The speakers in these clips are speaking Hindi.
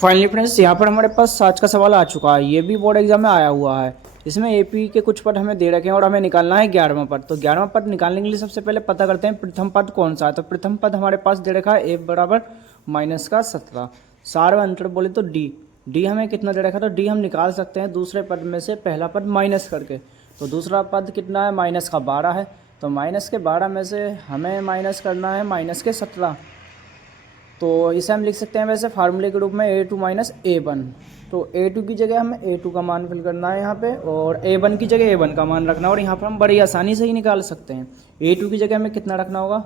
फाइनली फ्रेंड्स, यहाँ पर हमारे पास आज का सवाल आ चुका है। ये भी बोर्ड एग्जाम में आया हुआ है। इसमें एपी के कुछ पद हमें दे रखे हैं और हमें निकालना है 11वां पद। तो 11वां पद निकालने के लिए सबसे पहले पता करते हैं प्रथम पद कौन सा है। तो प्रथम पद हमारे पास दे रखा है ए बराबर -17। सार अंतर बोले तो डी हमें कितना दे रखा है, तो डी हम निकाल सकते हैं दूसरे पद में से पहला पद माइनस करके। तो दूसरा पद कितना है, -12 है। तो -12 में से हमें माइनस करना है -17। तो इसे हम लिख सकते हैं वैसे फार्मूले के रूप में a2 - a1। तो a2 की जगह हमें a2 का मान फिल करना है यहाँ पे, और a1 की जगह a1 का मान रखना है। और यहाँ पर हम बड़ी आसानी से ही निकाल सकते हैं। a2 की जगह हमें कितना रखना होगा,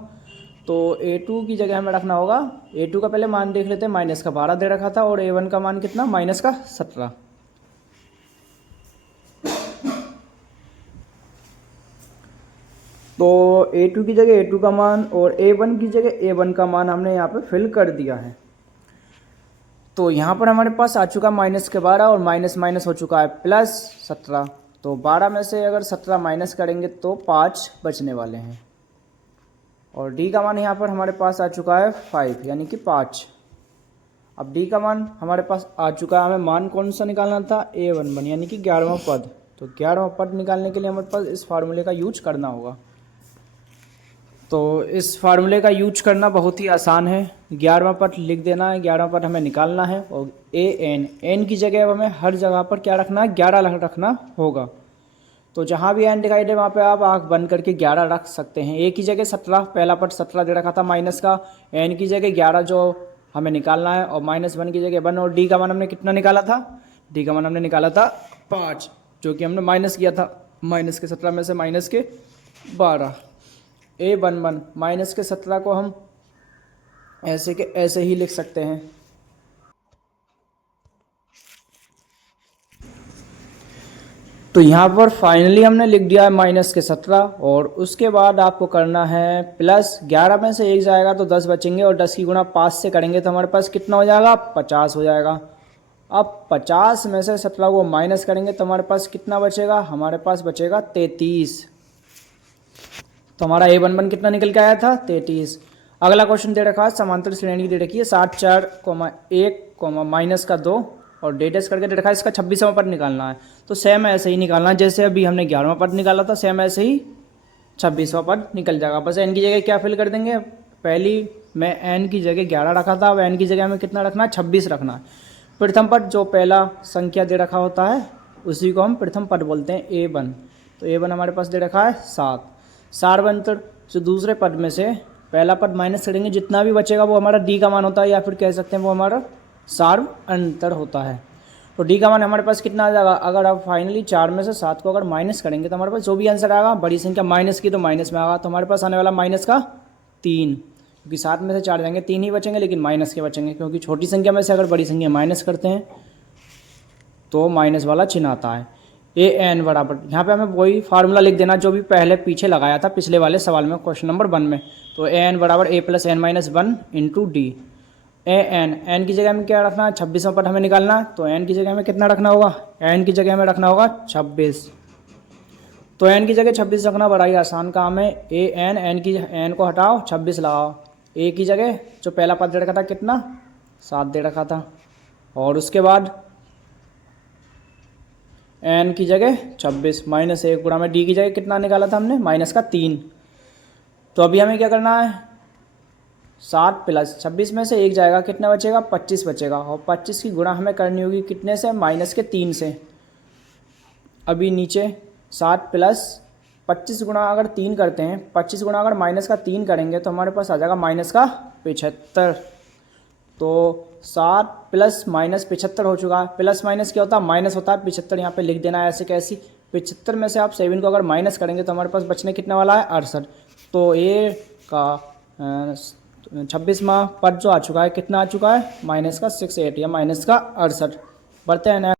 तो a2 की जगह हमें रखना होगा, a2 का पहले मान देख लेते हैं, -12 दे रखा था, और a1 का मान कितना, -17। तो a2 की जगह a2 का मान और a1 की जगह a1 का मान हमने यहाँ पे फिल कर दिया है। तो यहाँ पर हमारे पास आ चुका -12 और माइनस माइनस हो चुका है +17। तो 12 में से अगर 17 माइनस करेंगे तो 5 बचने वाले हैं। और डी का मान यहाँ पर हमारे पास आ चुका है 5, यानी कि 5। अब डी का मान हमारे पास आ चुका है, हमें मान कौन सा निकालना था, A11 यानी कि 11वां पद। तो 11वां पद निकालने के लिए हमारे पास इस फार्मूले का यूज करना होगा। तो इस फार्मूले का यूज करना बहुत ही आसान है। 11वां पद लिख देना है, 11वां पद हमें निकालना है। और एन की जगह हमें हर जगह पर क्या रखना है, 11 रखना होगा। तो जहाँ भी एन दिखाई दे वहाँ पे आप आँख बंद करके 11 रख सकते हैं। ए की जगह 17, पहला पद 17 दे रखा था माइनस का, एन की जगह 11 जो हमें निकालना है, और -1 की जगह 1। और डी का मान हमने कितना निकाला था, डी का मान हमने निकाला था 5, जो कि हमने माइनस किया था, -17 में से -12। A11 -17 को हम ऐसे के ऐसे ही लिख सकते हैं। तो यहाँ पर फाइनली हमने लिख दिया है -17। और उसके बाद आपको करना है प्लस, 11 में से 1 जाएगा तो 10 बचेंगे, और 10 की गुणा 5 से करेंगे तो हमारे पास कितना हो जाएगा, 50 हो जाएगा। अब 50 में से 17 को माइनस करेंगे तो हमारे पास कितना बचेगा, हमारे पास बचेगा 33। तो हमारा A11 कितना निकल के आया था, 33। अगला क्वेश्चन दे रखा है, समांतर श्रेणी दे रखी है 7, 4, -1, -2 और डेटेस करके दे रखा है, इसका 26वां पद निकालना है। तो सेम ऐसे ही निकालना है जैसे अभी हमने 11वां पद निकाला था, सेम ऐसे ही 26वां पद निकल जाएगा। बस एन की जगह क्या फिल कर देंगे, पहली में एन की जगह 11 रखा था, अब एन की जगह हमें कितना रखना है, 26 रखना है। प्रथम पद जो पहला संख्या दे रखा होता है उसी को हम प्रथम पद बोलते हैं, A1। तो A1 हमारे पास दे रखा है 7। सार्वंतर जो दूसरे पद में से पहला पद माइनस करेंगे, जितना भी बचेगा वो हमारा डी का मान होता है, या फिर कह सकते हैं वो हमारा सार्व अंतर होता है। तो डी का मान हमारे पास कितना आ जाएगा, अगर आप फाइनली 4 में से 7 को अगर माइनस करेंगे तो हमारे पास जो भी आंसर आएगा, बड़ी संख्या माइनस की तो माइनस में आएगा, तो हमारे पास आने वाला -3। क्योंकि 7 में से 4 जाएंगे 3 ही बचेंगे, लेकिन माइनस के बचेंगे, क्योंकि छोटी संख्या में से अगर बड़ी संख्या माइनस करते हैं तो माइनस वाला चिन्ह आता है। AN बराबर, यहाँ पे हमें वही फार्मूला लिख देना जो भी पहले पीछे लगाया था पिछले वाले सवाल में, क्वेश्चन नंबर 1 में। तो AN बराबर A + n - 1 × D। एन की जगह हमें क्या रखना है, 26वां पद हमें निकालना है। तो एन की जगह हमें कितना रखना होगा, एन की जगह हमें रखना होगा 26। तो एन की जगह 26 रखना बड़ा ही आसान काम है। एन की एन को हटाओ, 26 लगाओ। ए की जगह जो पहला पद दे रखा था कितना, 7 दे रखा था, और उसके बाद एन की जगह 26 -1 गुणा में डी की जगह कितना निकाला था हमने, -3। तो अभी हमें क्या करना है, 7 + 26 में से 1 जाएगा, कितना बचेगा, 25 बचेगा। और 25 की गुणा हमें करनी होगी कितने से, -3 से। अभी नीचे 7 + 25 गुणा अगर 3 करते हैं, 25 गुणा अगर -3 करेंगे तो हमारे पास आ जाएगा -75। तो 7 + -75 हो चुका है। प्लस माइनस क्या होता है, माइनस होता है। 75 यहाँ पे लिख देना है ऐसे कैसी। 75 में से आप 7 को अगर माइनस करेंगे तो हमारे पास बचने कितने वाला है, 68। तो ए का 26वां पद जो आ चुका है, कितना आ चुका है, -68 या -68। बढ़ते हैं।